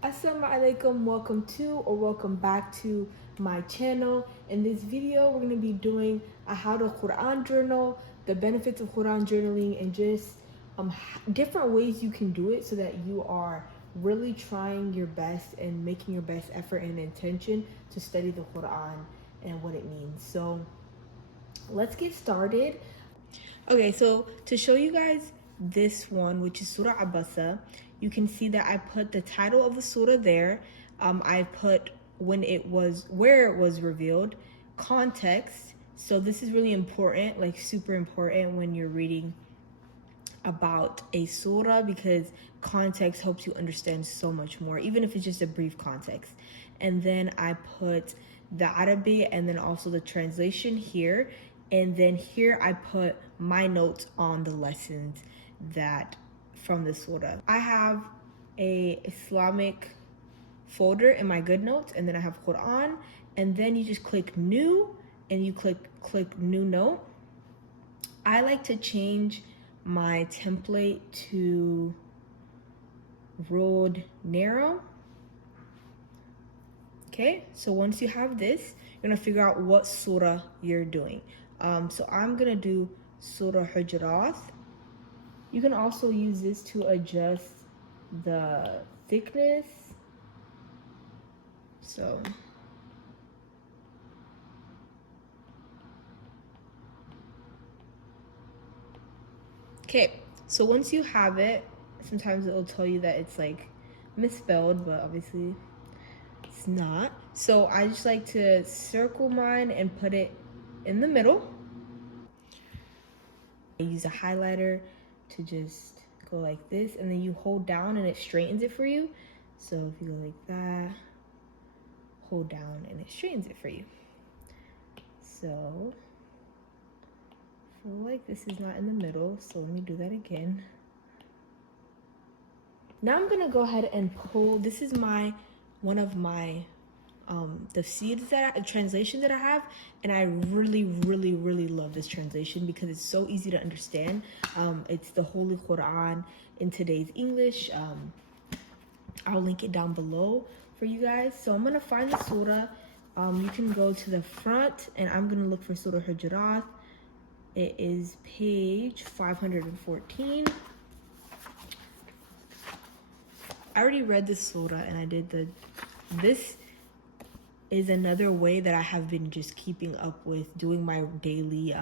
Assalamu alaykum, welcome to or welcome back to my channel. In this video, we're going to be doing a how to Quran journal, the benefits of Quran journaling, and just different ways you can do it so that you are really trying your best and making your best effort and intention to study the Quran and what it means. So let's get started. Okay, so to show you guys this one, which is Surah Abasa, you can see that I put the title of the surah there. I put where it was revealed, context. So this is really important, like super important when you're reading about a surah, because context helps you understand so much more, even if it's just a brief context. And then I put the Arabic and then also the translation here. And then here I put my notes on the lessons that from the surah. I have a Islamic folder in my good notes, and then I have Quran, and then you just click new and you click new note. I like to change my template to ruled narrow. Okay, so once you have this, you're gonna figure out what surah you're doing. So I'm gonna do Surah Hujurat. You can also use this to adjust the thickness. So okay, so once you have it, sometimes it'll tell you that it's like misspelled, but obviously it's not. So I just like to circle mine and put it in the middle. I use a highlighter to just go like this, and then you hold down and it straightens it for you. So if you go like that, hold down and it straightens it for you. So I feel like this is not in the middle, so let me do that again. Now I'm gonna go ahead and pull, this is one of my the seeds translation that I have, and I really love this translation because it's so easy to understand. It's the Holy Quran in today's English. I'll link it down below for you guys. So I'm gonna find the surah. You can go to the front, and I'm gonna look for Surah Hujurat. It is page 514. I already read this surah, and I did this is another way that I have been just keeping up with doing my daily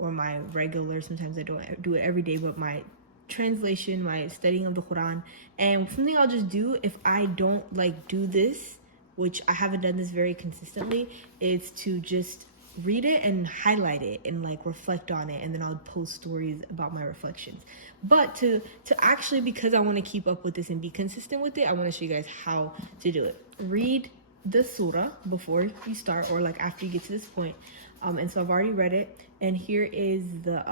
or my regular, sometimes I don't do it every day, but my translation, my studying of the Quran. And something I'll just do if I don't like do this, which I haven't done this very consistently, is to just read it and highlight it and like reflect on it, and then I'll post stories about my reflections. But to actually, because I want to keep up with this and be consistent with it, I want to show you guys how to do it. Read the surah before you start, or like after you get to this point. And so I've already read it, and here is the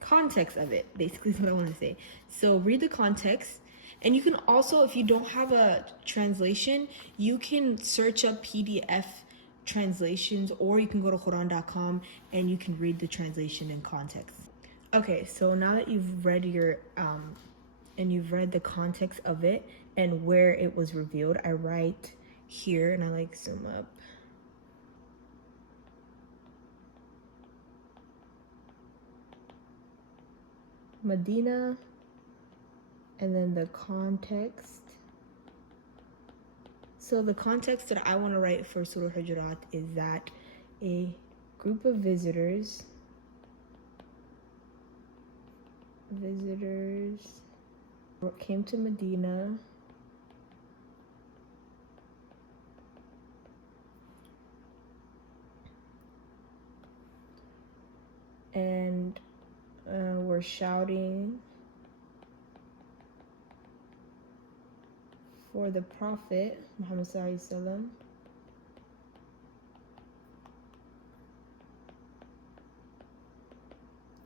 context of it, basically is what I want to say. So read the context, and you can also, if you don't have a translation, you can search up PDF translations, or you can go to Quran.com and you can read the translation in context. Okay, so now that you've read your and you've read the context of it and where it was revealed, I write here, and I like zoom up. Medina, and then the context. So the context that I want to write for Surah Hujurat is that a group of visitors came to Medina and were shouting for the Prophet Muhammad Sallallahu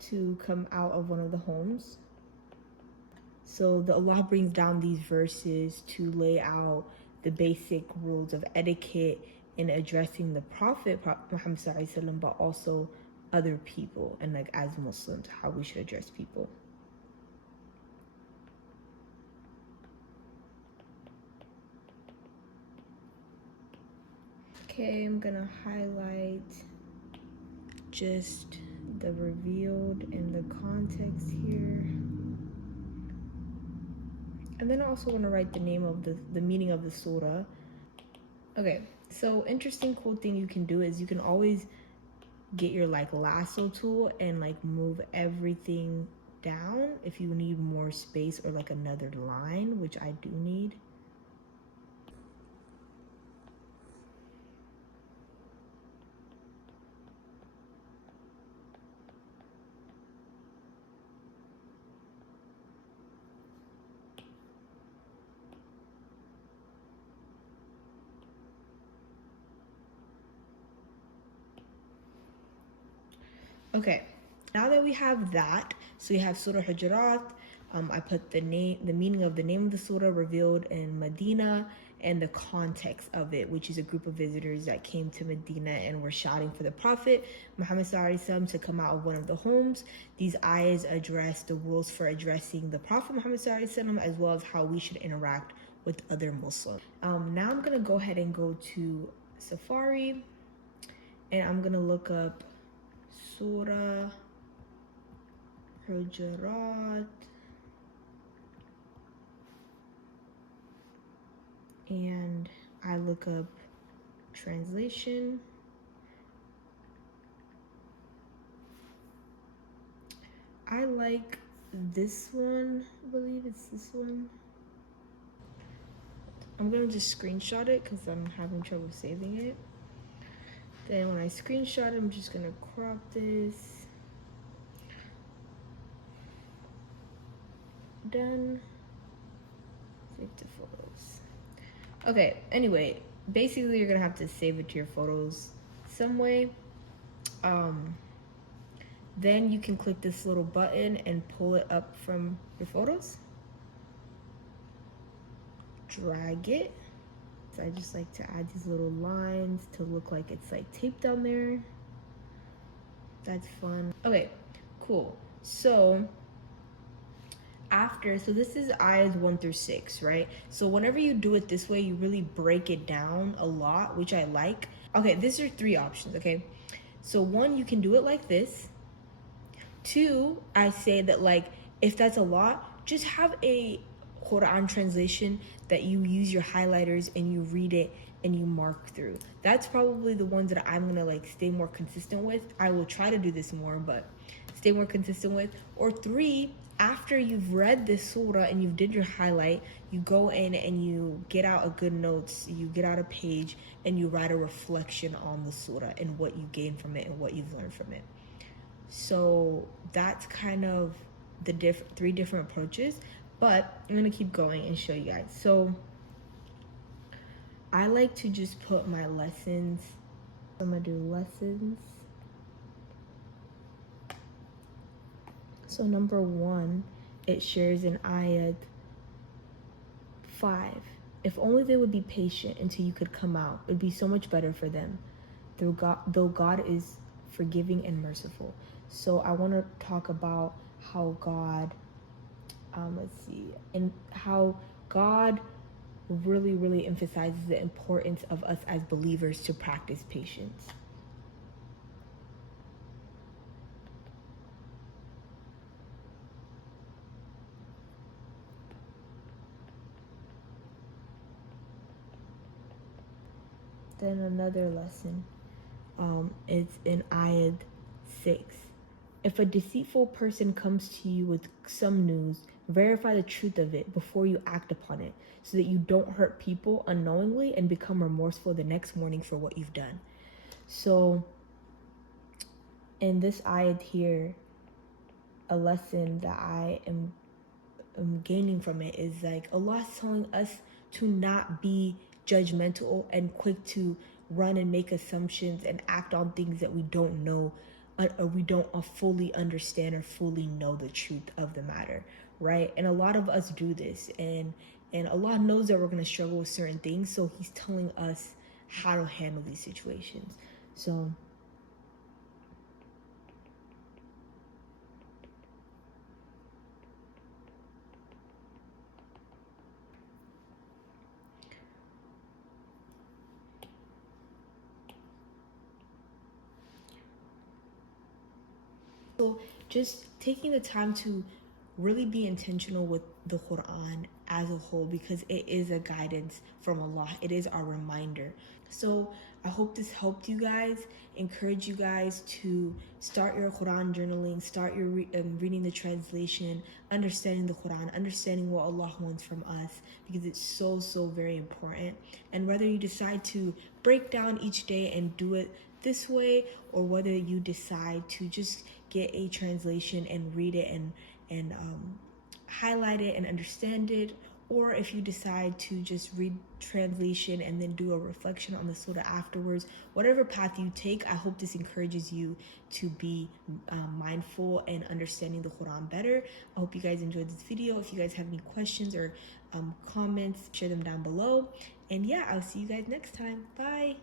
to come out of one of the homes. So the Allah brings down these verses to lay out the basic rules of etiquette in addressing the Prophet Muhammad Sallallahu, but also other people, and like as Muslims, how we should address people. Okay, I'm gonna highlight just the revealed and the context here. And then I also want to write the name of the meaning of the surah. Okay, so interesting cool thing you can do is you can always get your like lasso tool and like move everything down if you need more space or like another line, which I do need. Okay, now that we have that, so we have Surah Hujurat. I put the meaning of the name of the surah revealed in Medina, and the context of it, which is a group of visitors that came to Medina and were shouting for the Prophet Muhammad ﷺ to come out of one of the homes. These ayahs address the rules for addressing the Prophet Muhammad ﷺ, as well as how we should interact with other Muslims. Now I'm gonna go ahead and go to Safari, and I'm gonna look up Surah Hujurat, and I look up translation. I like this one, I believe it's this one. I'm gonna just screenshot it because I'm having trouble saving it. Then when I screenshot it, I'm just gonna crop this. Done. Save to photos. Okay, anyway, basically you're gonna have to save it to your photos some way. Then you can click this little button and pull it up from your photos. Drag it. So I just like to add these little lines to look like it's like taped on there. That's fun. Okay, cool. So this is ayahs 1 through 6, right? So whenever you do it this way, you really break it down a lot, which I like. Okay, these are 3 options, okay? So 1, you can do it like this. 2, I say that like, if that's a lot, just have a Quran translation that you use your highlighters and you read it and you mark through. That's probably the ones that I'm gonna like stay more consistent with. I will try to do this more, but stay more consistent with. Or 3, after you've read this surah and you've did your highlight, you go in and you get out a good notes, you get out a page and you write a reflection on the surah and what you gain from it and what you've learned from it. So that's kind of the 3 different approaches, but I'm gonna keep going and show you guys. So I like to just put my lessons. I'm gonna do lessons. So number 1, it shares in ayat 5. If only they would be patient until you could come out, it would be so much better for them. Though God is forgiving and merciful. So I want to talk about how God, and how God really, really emphasizes the importance of us as believers to practice patience. Then another lesson, it's in ayat 6. If a deceitful person comes to you with some news, verify the truth of it before you act upon it, so that you don't hurt people unknowingly and become remorseful the next morning for what you've done. So in this ayat here, a lesson that I am gaining from it is like Allah is telling us to not be judgmental and quick to run and make assumptions and act on things that we don't know, or we don't fully understand or fully know the truth of the matter, right? And a lot of us do this, and Allah knows that we're going to struggle with certain things, so He's telling us how to handle these situations. So So just taking the time to really be intentional with the Quran as a whole, because it is a guidance from Allah. It is our reminder. So I hope this helped you guys, encourage you guys to start your Quran journaling, start your reading the translation, understanding the Quran, understanding what Allah wants from us, because it's so very important. And whether you decide to break down each day and do it this way, or whether you decide to just get a translation and read it and highlight it and understand it, or if you decide to just read translation and then do a reflection on the surah afterwards, whatever path you take, I hope this encourages you to be mindful and understanding the Quran better. I hope you guys enjoyed this video. If you guys have any questions or comments, share them down below. And yeah, I'll see you guys next time. Bye.